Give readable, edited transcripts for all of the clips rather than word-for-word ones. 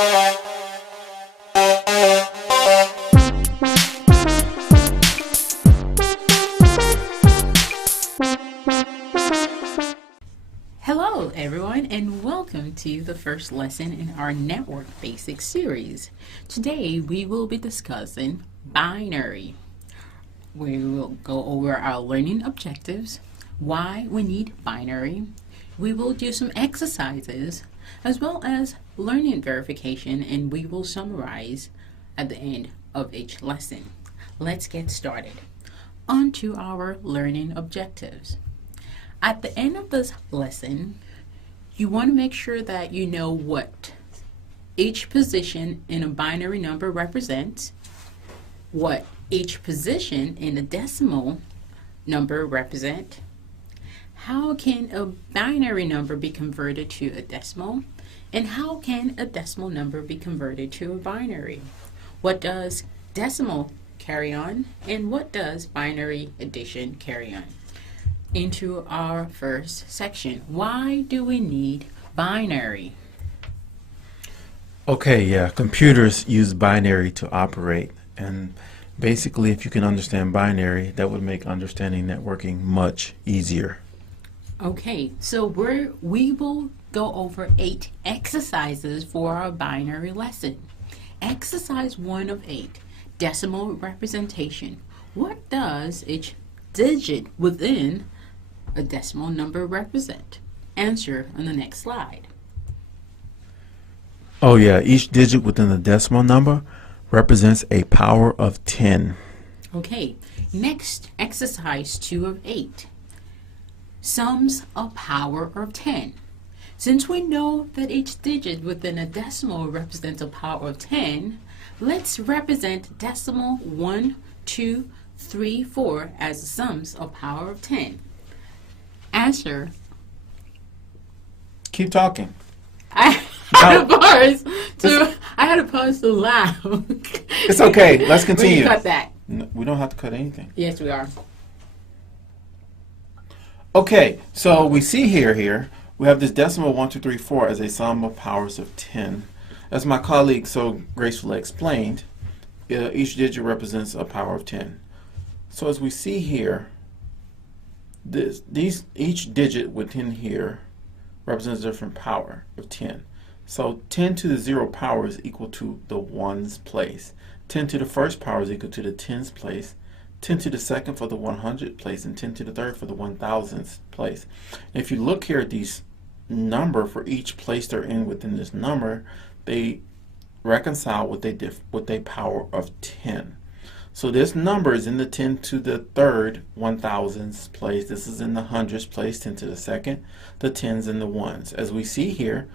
Hello everyone, and welcome to the first lesson in our Network Basics series. Today we will be discussing binary. We will go over our learning objectives, why we need binary. We will do some exercises as well as learning verification, and we will summarize at the end of each lesson. Let's get started. On to our learning objectives. At the end of this lesson, you want to make sure that you know what each position in a binary number represents, what each position in a decimal number represent, how can a binary number be converted to a decimal, and how can a decimal number be converted to a binary. What does decimal carry on, and what does binary addition carry on? Into our first section. Why do we need binary? Okay, yeah, computers use binary to operate, and basically if you can understand binary, that would make understanding networking much easier. Okay, so we will go over 8 exercises for our binary lesson. Exercise 1 of 8, decimal representation. What does each digit within a decimal number represent? Answer on the next slide. Oh yeah, each digit within the decimal number represents a power of 10. Okay, next, exercise 2 of 8. Sums a power of 10. Since we know that each digit within a decimal represents a power of 10, let's represent decimal 1, 2, 3, 4 as the sums of power of 10. Answer. Keep talking. I had a pause to laugh. It's okay. Let's continue. We can cut that. No, we don't have to cut anything. Yes, we are. Okay, so we see here we have this decimal 1, 2, 3, 4 as a sum of powers of 10. As my colleague so gracefully explained, each digit represents a power of 10. So as we see here, each digit within here represents a different power of 10. So 10 to the 0 power is equal to the ones place. 10 to the first power is equal to the tens place. 10 to the second for the 100 place, and 10 to the third for the 1000th place. And if you look here at these number for each place they're in within this number, they reconcile with a power of 10. So this number is in the 10 to the third 1000th place. This is in the hundreds place, 10 to the second, the tens and the ones. As we see here,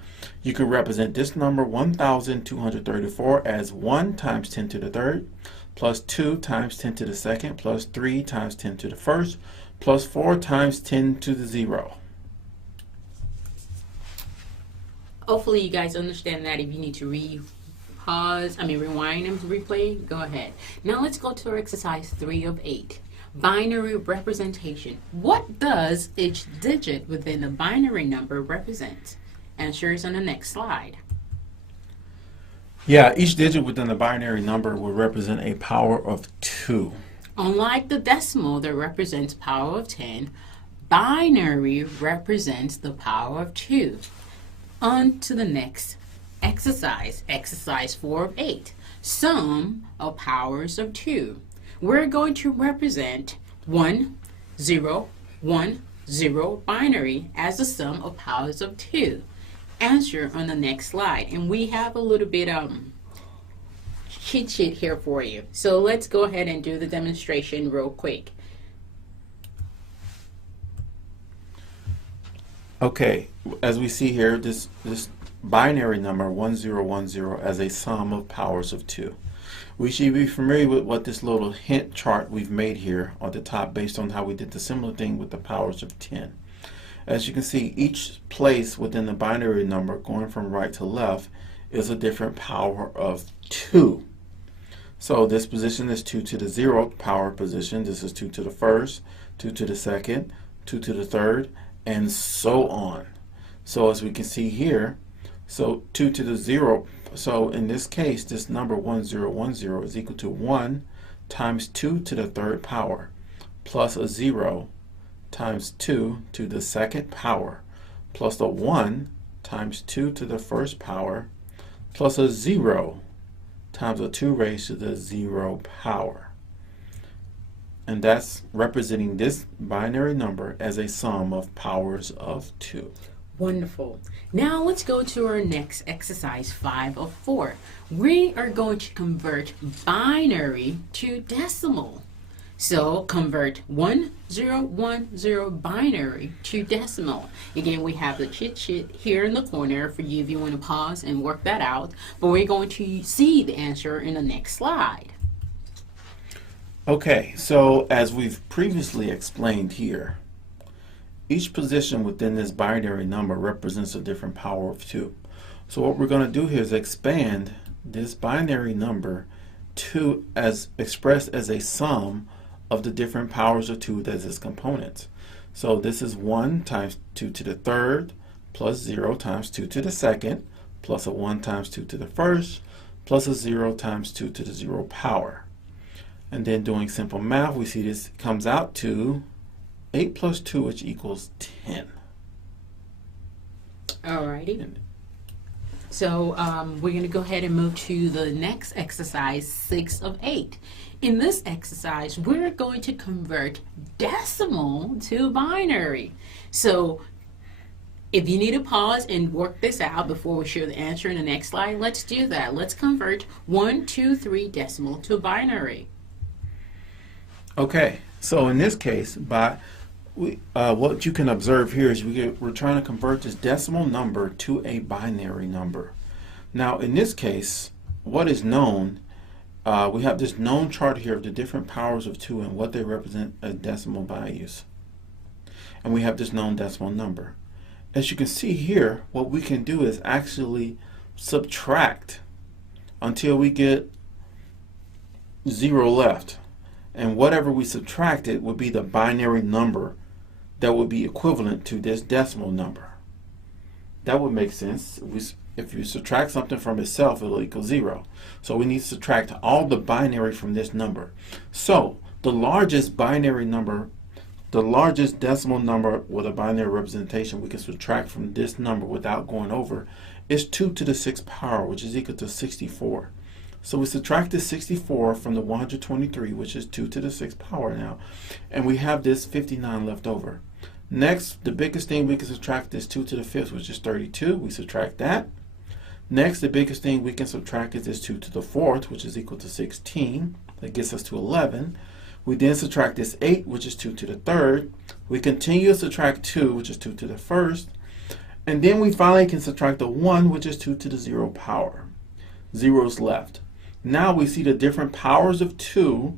you could represent this number 1234 as 1 times 10 to the third, plus 2 times 10 to the second, plus 3 times 10 to the first, plus 4 times 10 to the 0. Hopefully you guys understand that. If you need to rewind and replay, go ahead. Now let's go to exercise 3 of 8. Binary representation. What does each digit within a binary number represent? Answers on the next slide. Yeah, each digit within the binary number will represent a power of 2. Unlike the decimal that represents power of 10, binary represents the power of 2. On to the next exercise, exercise 4 of 8, sum of powers of 2. We're going to represent 1, 0, 1, 0 binary as the sum of powers of 2. Answer on the next slide. And we have a little bit cheat sheet here for you. So let's go ahead and do the demonstration real quick. Okay, as we see here, this binary number 1010 as a sum of powers of 2. We should be familiar with what this little hint chart we've made here on the top based on how we did the similar thing with the powers of 10. As you can see, each place within the binary number going from right to left is a different power of 2. So this position is 2 to the 0th power position. This is 2 to the first, 2 to the second, 2 to the third, and so on. So as we can see here, So 2 to the 0. So in this case, this number 1010 is equal to 1 times 2 to the third power plus a 0 times 2 to the second power plus a 1 times 2 to the first power plus a 0 times a 2 raised to the 0 power. And that's representing this binary number as a sum of powers of 2. Wonderful. Now let's go to our next exercise, 5 of 4. We are going to convert binary to decimal. So convert 1010 binary to decimal. Again, we have the cheat sheet here in the corner for you if you want to pause and work that out. But we're going to see the answer in the next slide. Okay, so as we've previously explained here, each position within this binary number represents a different power of 2. So what we're going to do here is expand this binary number to as expressed as a sum of the different powers of 2 as its components. So this is 1 times 2 to the third plus 0 times 2 to the second plus a 1 times 2 to the first plus a 0 times 2 to the 0 power. And then doing simple math, we see this comes out to 8 plus 2, which equals 10. Alrighty. So we're going to go ahead and move to the next exercise, 6 of 8. In this exercise, we're going to convert decimal to binary. So if you need to pause and work this out before we show the answer in the next slide, let's do that. Let's convert 123 decimal to binary. Okay, so in this case, what you can observe here is we're trying to convert this decimal number to a binary number. Now, in this case, what is known, we have this known chart here of the different powers of 2 and what they represent as decimal values. And we have this known decimal number. As you can see here, what we can do is actually subtract until we get 0 left. And whatever we subtracted would be the binary number that would be equivalent to this decimal number. That would make sense. If you subtract something from itself, it will equal 0. So we need to subtract all the binary from this number. So the largest binary number, the largest decimal number with a binary representation we can subtract from this number without going over is 2 to the 6th power, which is equal to 64. So we subtracted 64 from the 123, which is 2 to the 6th power now, and we have this 59 left over. Next, the biggest thing we can subtract is 2 to the 5th, which is 32. We subtract that. Next, the biggest thing we can subtract is this 2 to the 4th, which is equal to 16. That gets us to 11. We then subtract this 8, which is 2 to the 3rd. We continue to subtract 2, which is 2 to the 1st. And then we finally can subtract the 1, which is 2 to the 0 power. 0's left. Now we see the different powers of 2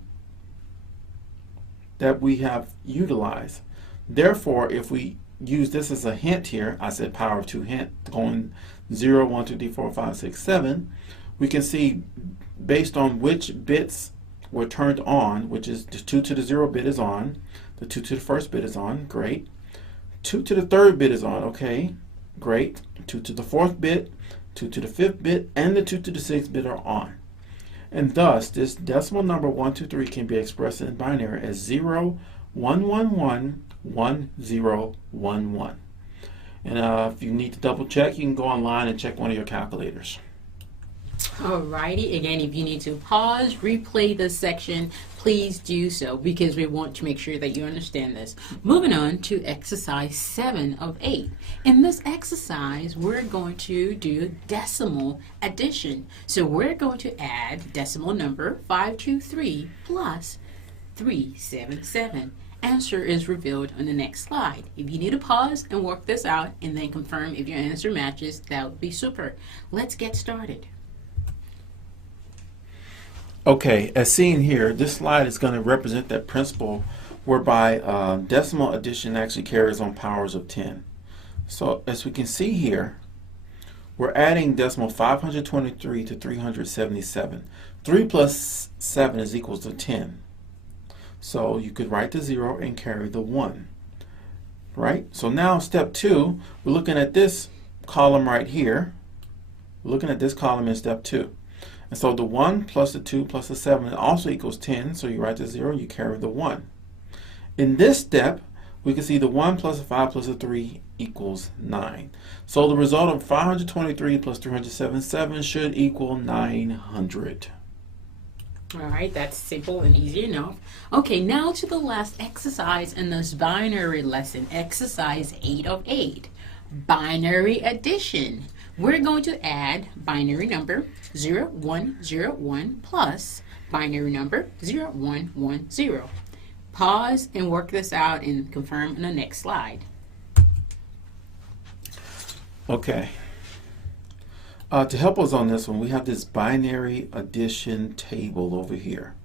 that we have utilized. Therefore, if we use this as a hint here, I said power of 2 hint, going 0, 1, 2, 3, 4, 5, 6, 7, we can see based on which bits were turned on, which is the 2 to the 0 bit is on, the 2 to the 1st bit is on, great. 2 to the 3rd bit is on, okay, great. 2 to the 4th bit, 2 to the 5th bit, and the 2 to the 6th bit are on. And thus, this decimal number 123 can be expressed in binary as 0, 1, 1, 1, 1, 0, 1, 1. And if you need to double check, you can go online and check one of your calculators. Alrighty, again, if you need to pause, replay this section, please do so because we want to make sure that you understand this. Moving on to exercise 7 of 8. In this exercise, we're going to do decimal addition. So we're going to add decimal number 523 plus 377. Answer is revealed on the next slide. If you need to pause and work this out and then confirm if your answer matches, that would be super. Let's get started. Okay, as seen here, this slide is going to represent that principle whereby decimal addition actually carries on powers of 10. So as we can see here, we're adding decimal 523 to 377. 3 plus 7 is equal to 10. So you could write the 0 and carry the 1. Right? So now step 2, we're looking at this column right here. We're looking at this column in step 2. And so the 1 plus the 2 plus the 7 also equals 10. So you write the 0, you carry the 1. In this step, we can see the 1 plus the 5 plus the 3 equals 9. So the result of 523 plus 377 should equal 900. All right, that's simple and easy enough. Okay, now to the last exercise in this binary lesson, exercise 8 of 8, binary addition. We're going to add binary number 0101 plus binary number 0110. Pause and work this out and confirm in the next slide. Okay. To help us on this one, we have this binary addition table over here.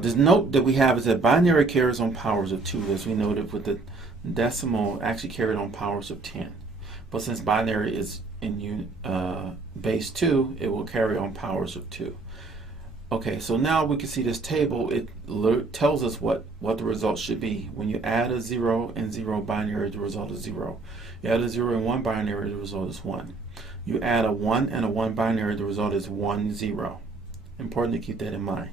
This note that we have is that binary carries on powers of 2, as we noted with the decimal actually carried on powers of 10. But since binary is in base 2, it will carry on powers of 2. Okay, so now we can see this table. It tells us what the result should be. When you add a 0 and 0 binary, the result is 0. You add a 0 and 1 binary, the result is 1. You add a 1 and a 1 binary, the result is 1, 0. Important to keep that in mind.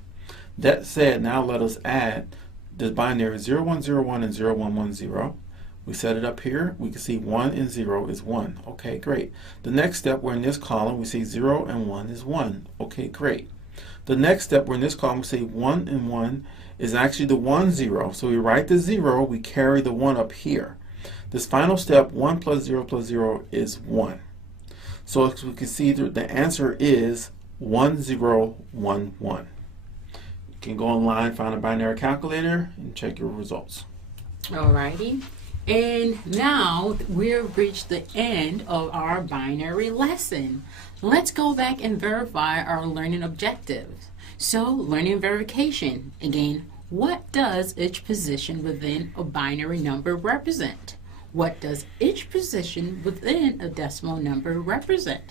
That said, now let us add the binary 0101 and 0110. We set it up here. We can see 1 and 0 is 1. Okay, great. The next step, we're in this column. We see 0 and 1 is 1. Okay, great. The next step, we're in this column. We see 1 and 1 is actually the 1, 0. So we write the 0. We carry the 1 up here. This final step, 1 plus 0 is 1. So as we can see, the answer is 1011. You can go online, find a binary calculator, and check your results. Alrighty. And now we've reached the end of our binary lesson. Let's go back and verify our learning objectives. So, learning verification. Again, what does each position within a binary number represent? What does each position within a decimal number represent?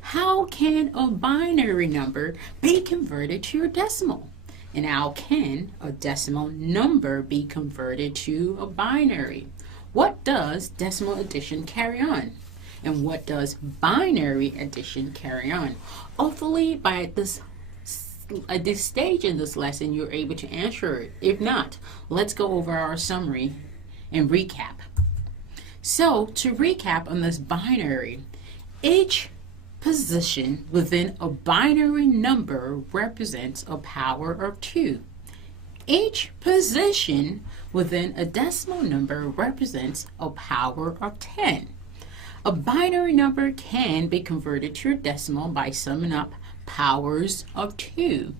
How can a binary number be converted to a decimal? And how can a decimal number be converted to a binary? What does decimal addition carry on? And what does binary addition carry on? Hopefully by at this stage in this lesson, you're able to answer it. If not, let's go over our summary and recap. So, to recap on this binary, each position within a binary number represents a power of 2. Each position within a decimal number represents a power of 10. A binary number can be converted to a decimal by summing up powers of 2.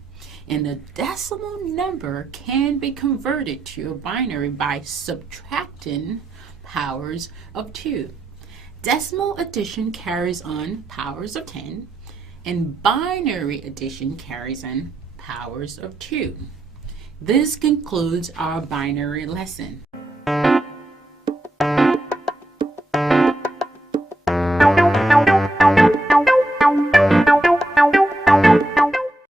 And a decimal number can be converted to a binary by subtracting powers of 2. Decimal addition carries on powers of 10, and binary addition carries on powers of 2. This concludes our binary lesson.